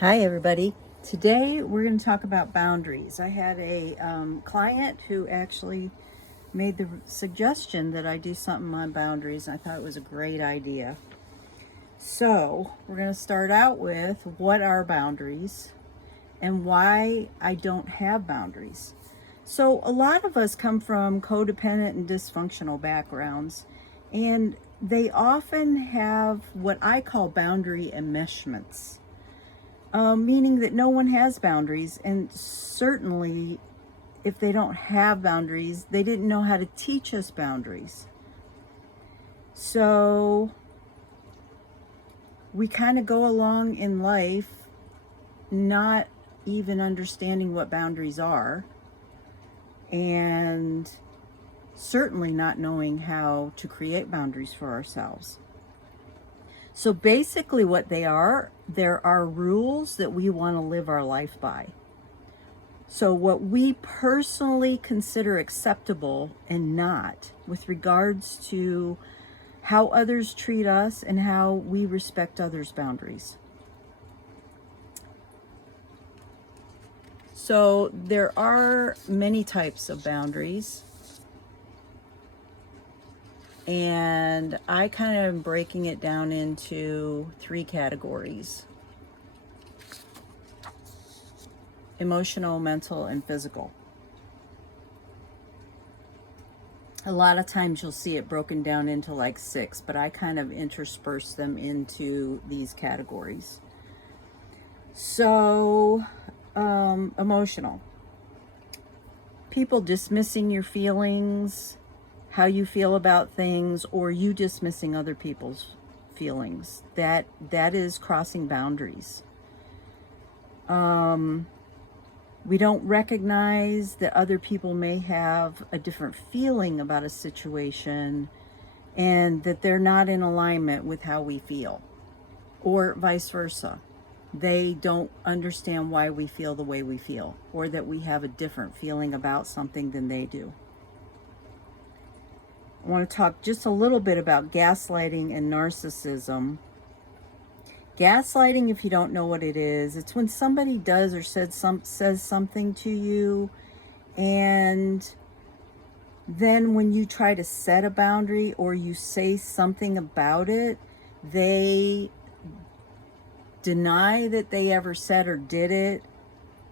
Hi, everybody. Today we're going to talk about boundaries. I had a client who actually made the suggestion that I do something on boundaries, and I thought it was a great idea. So, we're going to start out with what are boundaries and why I don't have boundaries. So, a lot of us come from codependent and dysfunctional backgrounds, and they often have what I call boundary enmeshments. Meaning that no one has boundaries, and certainly if they don't have boundaries, they didn't know how to teach us boundaries. So we kind of go along in life not even understanding what boundaries are, and certainly not knowing how to create boundaries for ourselves. So basically what there are rules that we want to live our life by. So what we personally consider acceptable and not with regards to how others treat us and how we respect others' boundaries. So there are many types of boundaries, and I kind of am breaking it down into 3 categories: emotional, mental, and physical. A lot of times you'll see it broken down into like 6, but I kind of intersperse them into these categories. So, emotional. People dismissing your feelings, how you feel about things, or you dismissing other people's feelings. That is crossing boundaries. We don't recognize that other people may have a different feeling about a situation and that they're not in alignment with how we feel, or vice versa. They don't understand why we feel the way we feel, or that we have a different feeling about something than they do. I want to talk just a little bit about gaslighting and narcissism. Gaslighting, if you don't know what it is, it's when somebody does or says something to you, and then when you try to set a boundary or you say something about it, they deny that they ever said or did it,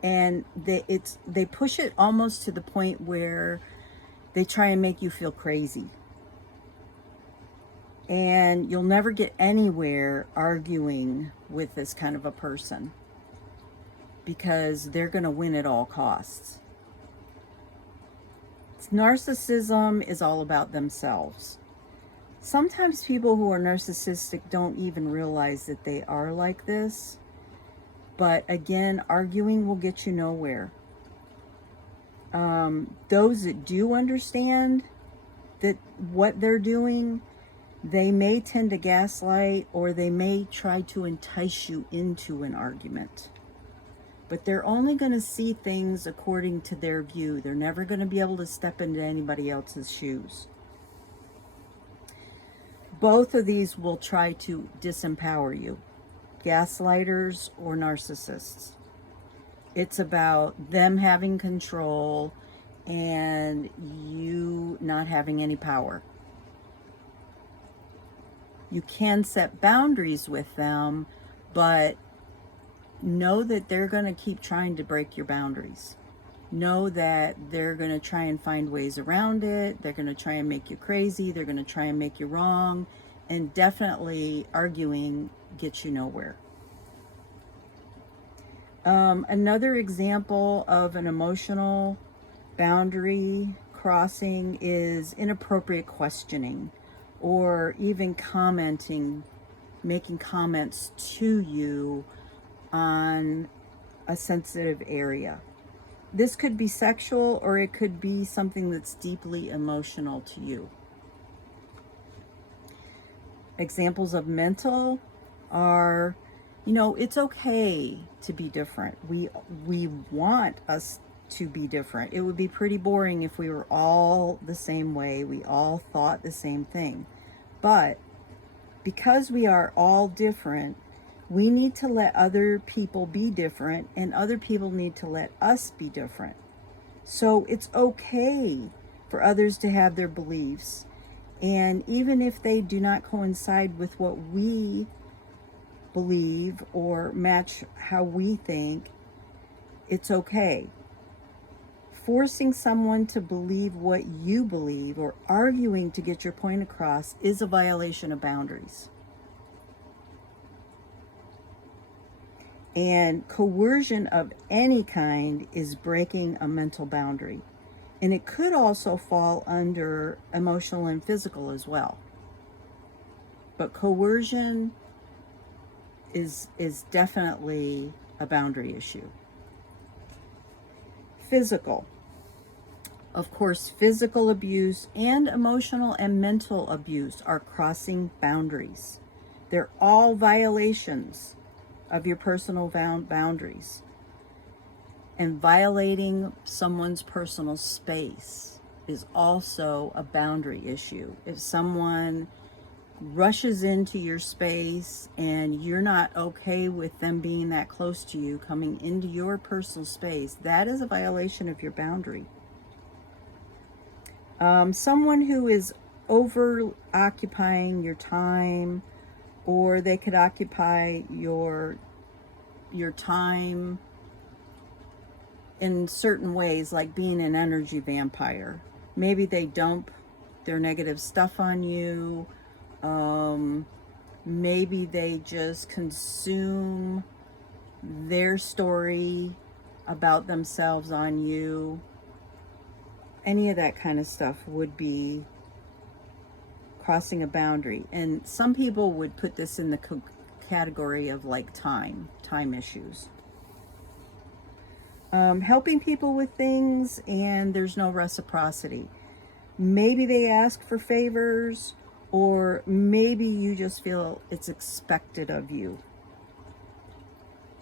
and they push it almost to the point where they try and make you feel crazy. And you'll never get anywhere arguing with this kind of a person because they're going to win at all costs. Narcissism is all about themselves. Sometimes people who are narcissistic don't even realize that they are like this. But again, arguing will get you nowhere. Those that do understand that what they're doing, they may tend to gaslight, or they may try to entice you into an argument. But they're only going to see things according to their view. They're never going to be able to step into anybody else's shoes. Both of these will try to disempower you, gaslighters or narcissists. It's about them having control and you not having any power. You can set boundaries with them, but know that they're going to keep trying to break your boundaries. Know that they're going to try and find ways around it. They're going to try and make you crazy. They're going to try and make you wrong. And definitely arguing gets you nowhere. Another example of an emotional boundary crossing is inappropriate questioning, or even commenting, making comments to you on a sensitive area. This could be sexual, or it could be something that's deeply emotional to you. Examples of mental are, it's okay to be different. We want us to be different. It would be pretty boring if we were all the same way, we all thought the same thing. But because we are all different, We need to let other people be different, and other people need to let us be different. So it's okay for others to have their beliefs. And even if they do not coincide with what we believe or match how we think, it's okay. Forcing someone to believe what you believe or arguing to get your point across is a violation of boundaries. And coercion of any kind is breaking a mental boundary. And it could also fall under emotional and physical as well. But coercion is definitely a boundary issue. Physical. Of course, physical abuse and emotional and mental abuse are crossing boundaries. They're all violations of your personal boundaries. And violating someone's personal space is also a boundary issue. If someone rushes into your space and you're not okay with them being that close to you, coming into your personal space, that is a violation of your boundary. Someone who is over occupying your time, or they could occupy your time in certain ways, like being an energy vampire. Maybe they dump their negative stuff on you. Maybe they just consume their story about themselves on you. Any of that kind of stuff would be crossing a boundary. And some people would put this in the category of like time issues. Helping people with things and there's no reciprocity. Maybe they ask for favors, or maybe you just feel it's expected of you.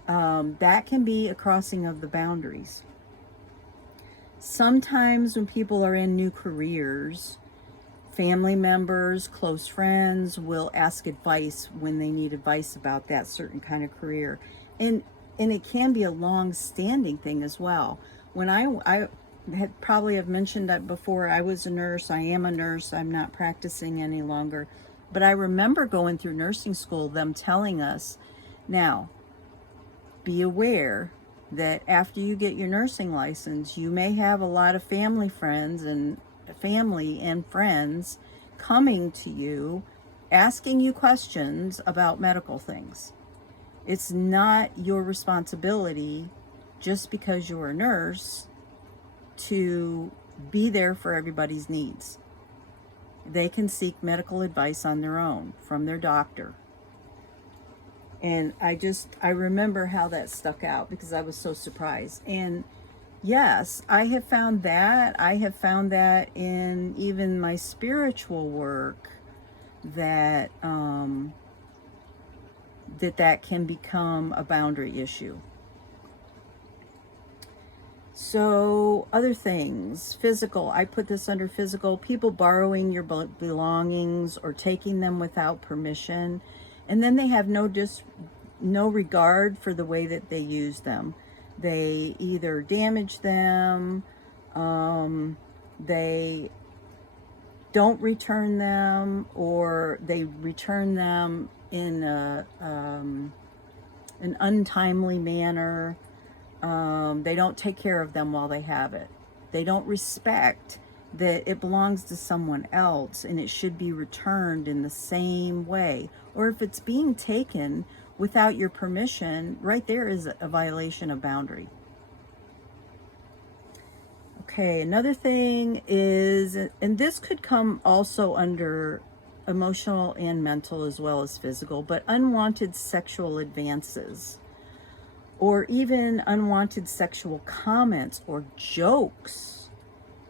That can be a crossing of the boundaries. Sometimes when people are in new careers, family members, close friends will ask advice when they need advice about that certain kind of career. And it can be a long-standing thing as well. When I had probably have mentioned that before, I was a nurse. I am a nurse. I'm not practicing any longer. But I remember going through nursing school, them telling us, now, be aware that after you get your nursing license, you may have a lot of family and friends coming to you, asking you questions about medical things. It's not your responsibility, just because you're a nurse, to be there for everybody's needs. They can seek medical advice on their own from their doctor. And I remember how that stuck out because I was so surprised. And yes, I have found that. I have found that in even my spiritual work, that that can become a boundary issue. So other things, physical, I put this under physical. People borrowing your belongings or taking them without permission, and then they have no regard for the way that they use them. They either damage them, they don't return them, or they return them in an untimely manner. They don't take care of them while they have it. They don't respect that it belongs to someone else and it should be returned in the same way. Or if it's being taken without your permission, right there is a violation of boundary. Okay, another thing is, and this could come also under emotional and mental as well as physical, but unwanted sexual advances, or even unwanted sexual comments or jokes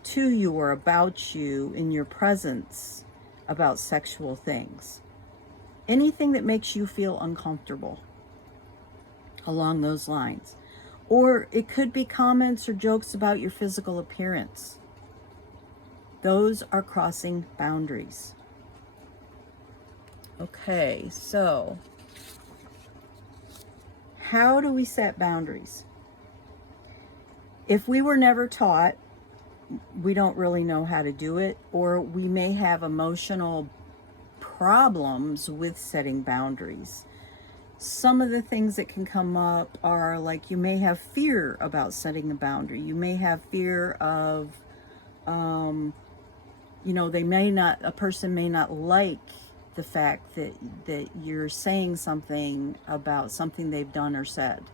to you or about you in your presence about sexual things. Anything that makes you feel uncomfortable along those lines. Or it could be comments or jokes about your physical appearance. Those are crossing boundaries. Okay, so how do we set boundaries? If we were never taught, we don't really know how to do it, or we may have emotional problems with setting boundaries. Some of the things that can come up are like, you may have fear about setting a boundary. You may have fear of, a person may not like the fact that you're saying something about something they've done or said.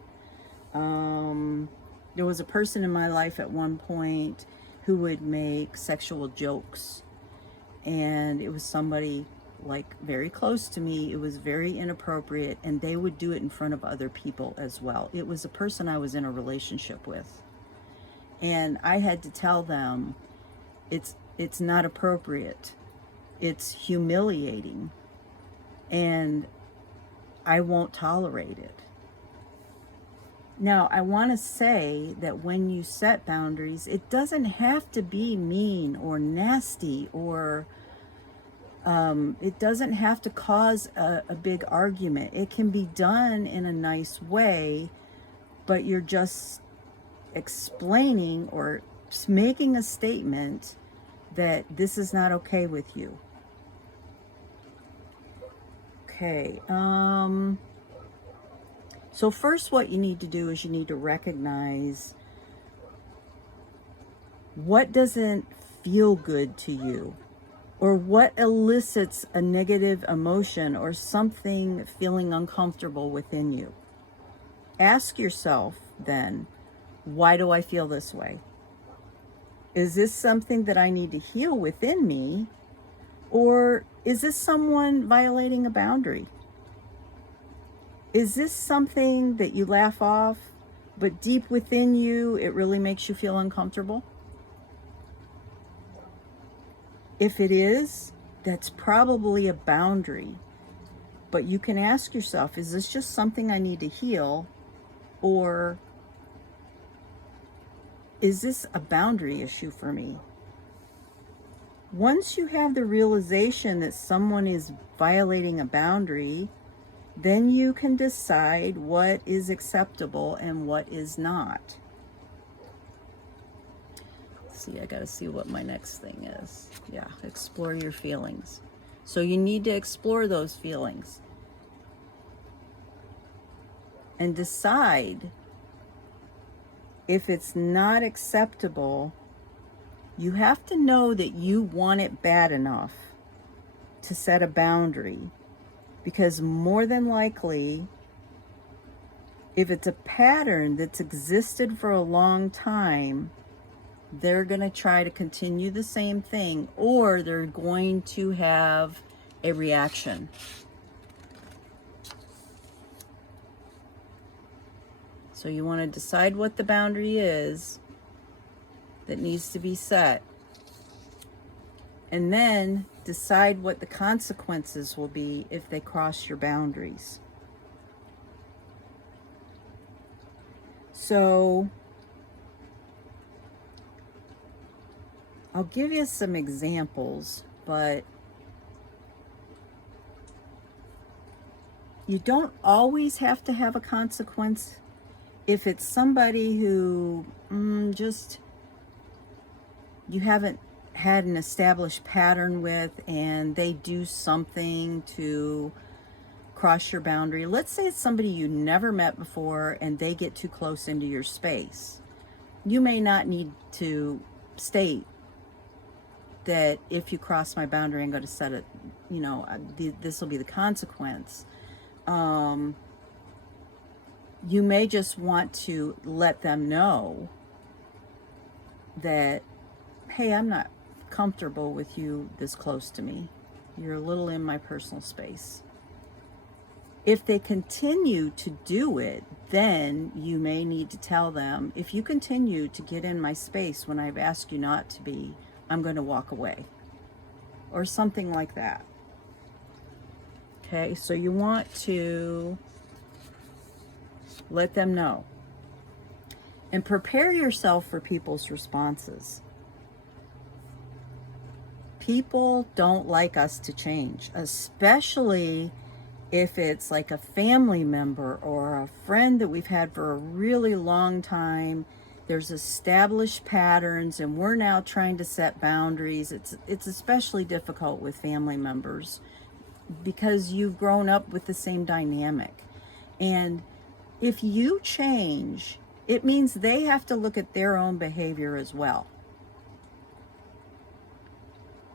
There was a person in my life at one point who would make sexual jokes, and it was somebody like very close to me. It was very inappropriate, and they would do it in front of other people as well. It was a person I was in a relationship with, and I had to tell them it's not appropriate. It's humiliating, and I won't tolerate it. Now, I want to say that when you set boundaries, it doesn't have to be mean or nasty, or it doesn't have to cause a big argument. It can be done in a nice way, but you're just explaining or making a statement that this is not okay with you. Okay. So first, what you need to do is you need to recognize what doesn't feel good to you, or what elicits a negative emotion or something feeling uncomfortable within you. Ask yourself then, why do I feel this way? Is this something that I need to heal within me, or is this someone violating a boundary? Is this something that you laugh off, but deep within you, it really makes you feel uncomfortable? If it is, that's probably a boundary. But you can ask yourself, is this just something I need to heal, or is this a boundary issue for me? Once you have the realization that someone is violating a boundary, then you can decide what is acceptable and what is not. Let's see, I gotta see what my next thing is. Yeah, explore your feelings. So you need to explore those feelings and decide if it's not acceptable. You have to know that you want it bad enough to set a boundary. Because more than likely, if it's a pattern that's existed for a long time, they're going to try to continue the same thing, or they're going to have a reaction. So you want to decide what the boundary is that needs to be set, and then decide what the consequences will be if they cross your boundaries. So I'll give you some examples, but you don't always have to have a consequence. If it's somebody who just you haven't had an established pattern with, and they do something to cross your boundary. Let's say it's somebody you never met before and they get too close into your space. You may not need to state that if you cross my boundary, I'm going to set it, this will be the consequence. You may just want to let them know that, hey, I'm not comfortable with you this close to me. You're a little in my personal space. If they continue to do it, then you may need to tell them, if you continue to get in my space when I've asked you not to be, I'm going to walk away, or something like that. Okay, so you want to let them know and prepare yourself for people's responses. People don't like us to change, especially If it's like a family member or a friend that we've had for a really long time, there's established patterns and we're now trying to set boundaries. It's especially difficult with family members because you've grown up with the same dynamic. And if you change, it means they have to look at their own behavior as well.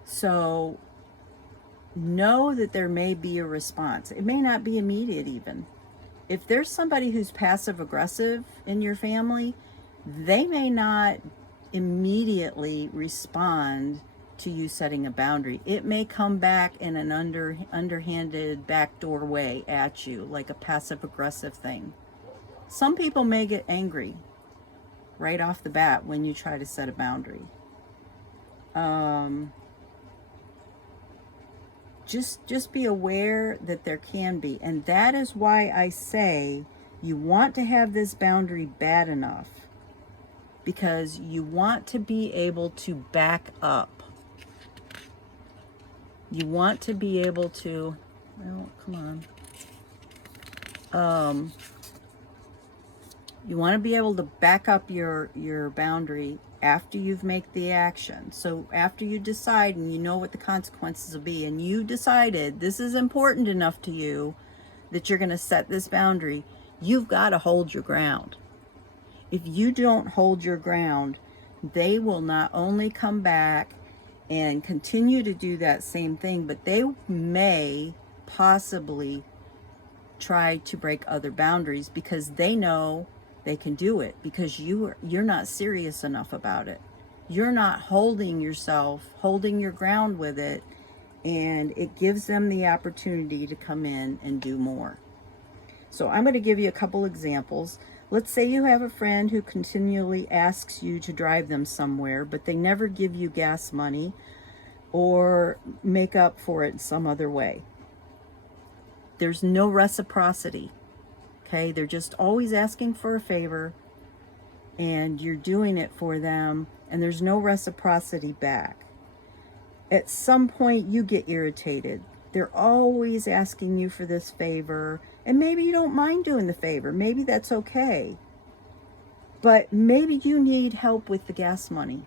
So know that there may be a response. It may not be immediate even. If there's somebody who's passive aggressive in your family, they may not immediately respond to you setting a boundary. It may come back in an underhanded backdoor way at you, like a passive aggressive thing. Some people may get angry right off the bat when you try to set a boundary. Just be aware that there can be. And that is why I say you want to have this boundary bad enough, because you want to be able to back up. You want to be able to, well, come on. You want to be able to back up your boundary after you've made the action. So after you decide and you know what the consequences will be, and you decided this is important enough to you that you're going to set this boundary, you've got to hold your ground. If you don't hold your ground, they will not only come back and continue to do that same thing, but they may possibly try to break other boundaries because they know they can do it, because you're not serious enough about it. You're not holding your ground with it, and it gives them the opportunity to come in and do more. So I'm going to give you a couple examples. Let's say you have a friend who continually asks you to drive them somewhere, but they never give you gas money or make up for it in some other way. There's no reciprocity. Okay, they're just always asking for a favor and you're doing it for them, and there's no reciprocity back. At some point you get irritated. They're always asking you for this favor, and maybe you don't mind doing the favor. Maybe that's okay. But maybe you need help with the gas money.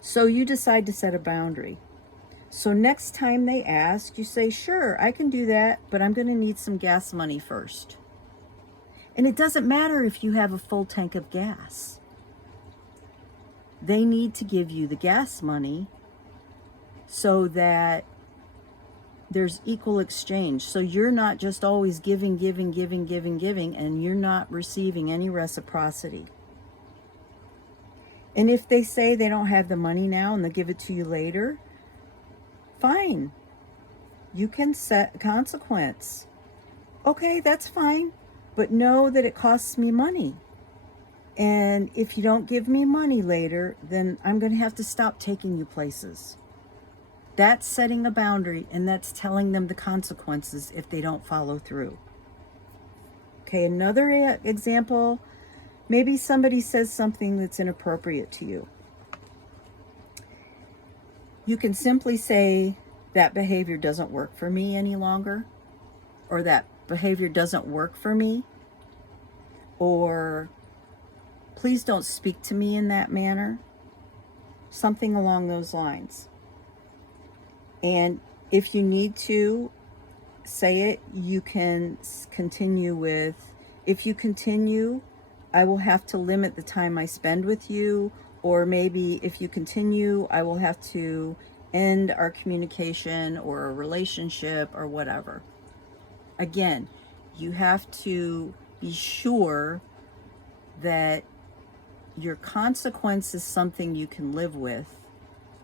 So you decide to set a boundary. So next time they ask, you say, sure, I can do that, but I'm going to need some gas money first. And it doesn't matter if you have a full tank of gas. They need to give you the gas money so that there's equal exchange. So you're not just always giving, and you're not receiving any reciprocity. And if they say they don't have the money now and they'll give it to you later, fine. You can set a consequence. Okay, that's fine, but know that it costs me money. And if you don't give me money later, then I'm going to have to stop taking you places. That's setting a boundary, and that's telling them the consequences if they don't follow through. Okay, another example, maybe somebody says something that's inappropriate to you. You can simply say, that behavior doesn't work for me any longer, or that behavior doesn't work for me, or please don't speak to me in that manner, something along those lines. And if you need to say it, you can continue with, if you continue, I will have to limit the time I spend with you, or maybe if you continue, I will have to end our communication or a relationship or whatever. Again, you have to be sure that your consequence is something you can live with,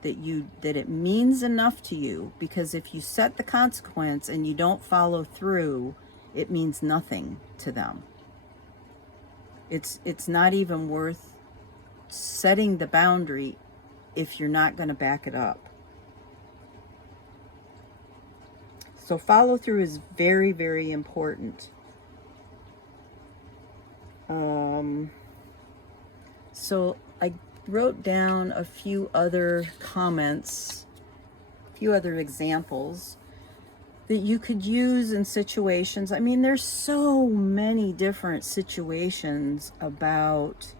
that it means enough to you, because if you set the consequence and you don't follow through, it means nothing to them. It's not even worth setting the boundary if you're not going to back it up. So follow through is very, very important. So I wrote down a few other comments, a few other examples. that you could use in situations. I mean, there's so many different situations about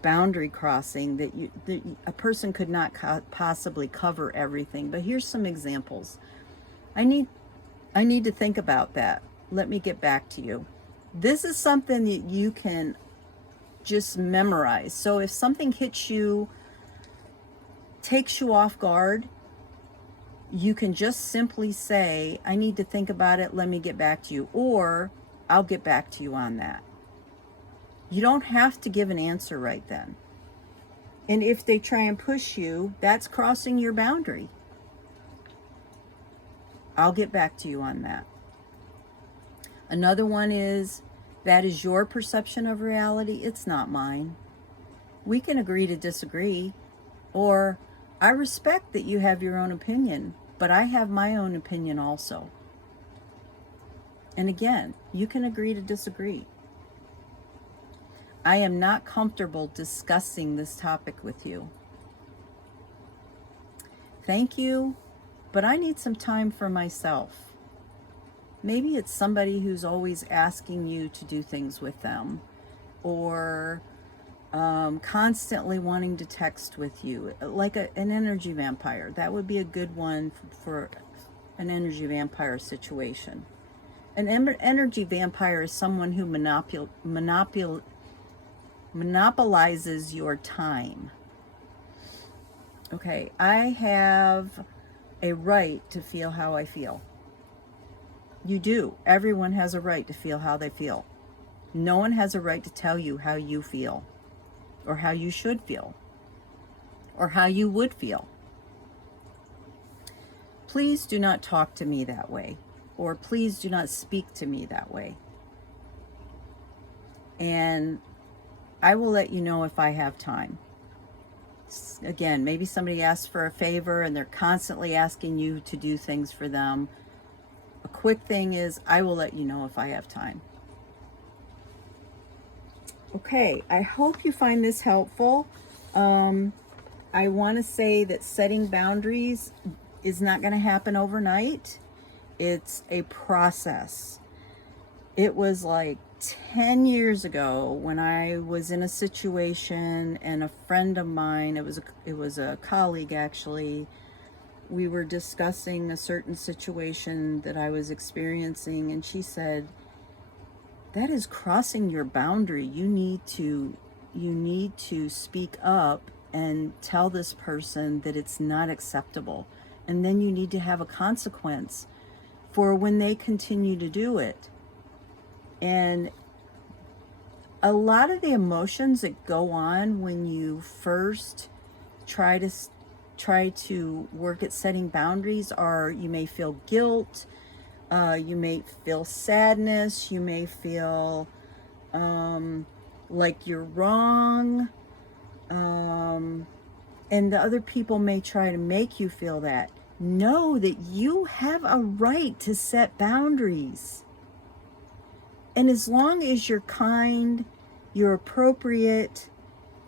boundary crossing that a person could not possibly cover everything. But here's some examples. I need to think about that. Let me get back to you. This is something that you can just memorize. So if something hits you, takes you off guard, you can just simply say, I need to think about it, let me get back to you, or I'll get back to you on that. You don't have to give an answer right then. And if they try and push you, that's crossing your boundary. I'll get back to you on that. Another one is, that is your perception of reality, it's not mine. We can agree to disagree, or I respect that you have your own opinion, but I have my own opinion also. And again, you can agree to disagree. I am not comfortable discussing this topic with you. Thank you, but I need some time for myself. Maybe it's somebody who's always asking you to do things with them, or constantly wanting to text with you, like an energy vampire. That would be a good one for an energy vampire situation. An energy vampire is someone who monopolizes your time. Okay, I have a right to feel how I feel. You do. Everyone has a right to feel how they feel. No one has a right to tell you how you feel, or how you should feel, or how you would feel. Please do not talk to me that way, or please do not speak to me that way. And I will let you know if I have time. Again, maybe somebody asks for a favor and they're constantly asking you to do things for them. A quick thing is, I will let you know if I have time. Okay, I hope you find this helpful. I want to say that setting boundaries is not going to happen overnight. It's a process. It was like 10 years ago when I was in a situation, and a friend of mine, it was a colleague actually, we were discussing a certain situation that I was experiencing, and she said, that is crossing your boundary. You need to speak up and tell this person that it's not acceptable. And then you need to have a consequence for when they continue to do it. And a lot of the emotions that go on when you first try to work at setting boundaries are, you may feel guilt, you may feel sadness, you may feel like you're wrong, and the other people may try to make you feel that. Know that you have a right to set boundaries. And as long as you're kind, you're appropriate,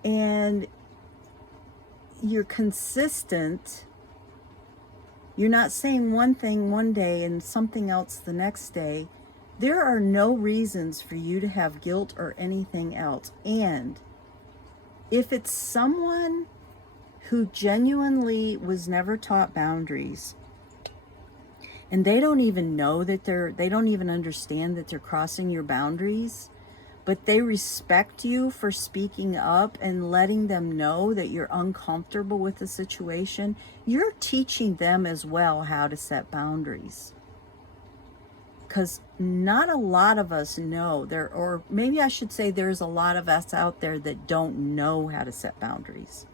and you're consistent, you're not saying one thing one day and something else the next day, there are no reasons for you to have guilt or anything else. And if it's someone who genuinely was never taught boundaries, and they don't even know that they don't even understand that they're crossing your boundaries, but they respect you for speaking up and letting them know that you're uncomfortable with the situation, you're teaching them as well how to set boundaries. Because not a lot of us know, or maybe I should say there's a lot of us out there that don't know how to set boundaries.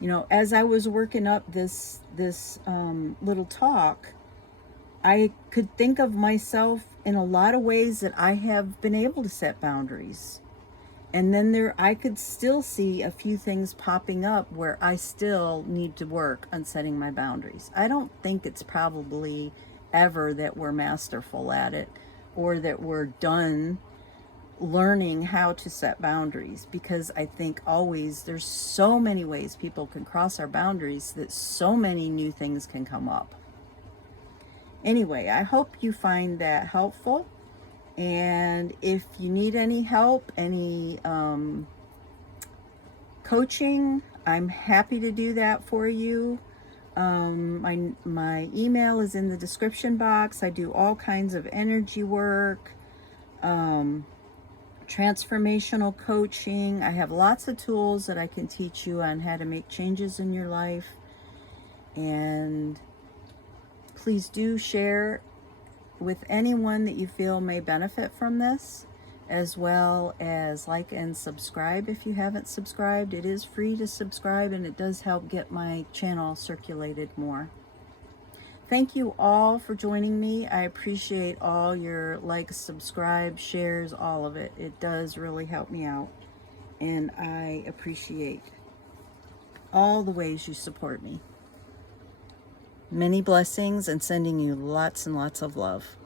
You know, as I was working up this little talk, I could think of myself in a lot of ways that I have been able to set boundaries. And then I could still see a few things popping up where I still need to work on setting my boundaries. I don't think it's probably ever that we're masterful at it, or that we're done learning how to set boundaries, because I think always there's so many ways people can cross our boundaries that so many new things can come up. Anyway, I hope you find that helpful. And if you need any help, any coaching, I'm happy to do that for you. My email is in the description box. I do all kinds of energy work, transformational coaching. I have lots of tools that I can teach you on how to make changes in your life. And please do share with anyone that you feel may benefit from this, as well as like and subscribe if you haven't subscribed. It is free to subscribe, and it does help get my channel circulated more. Thank you all for joining me. I appreciate all your likes, subscribe, shares, all of it. It does really help me out, and I appreciate all the ways you support me. Many blessings, and sending you lots and lots of love.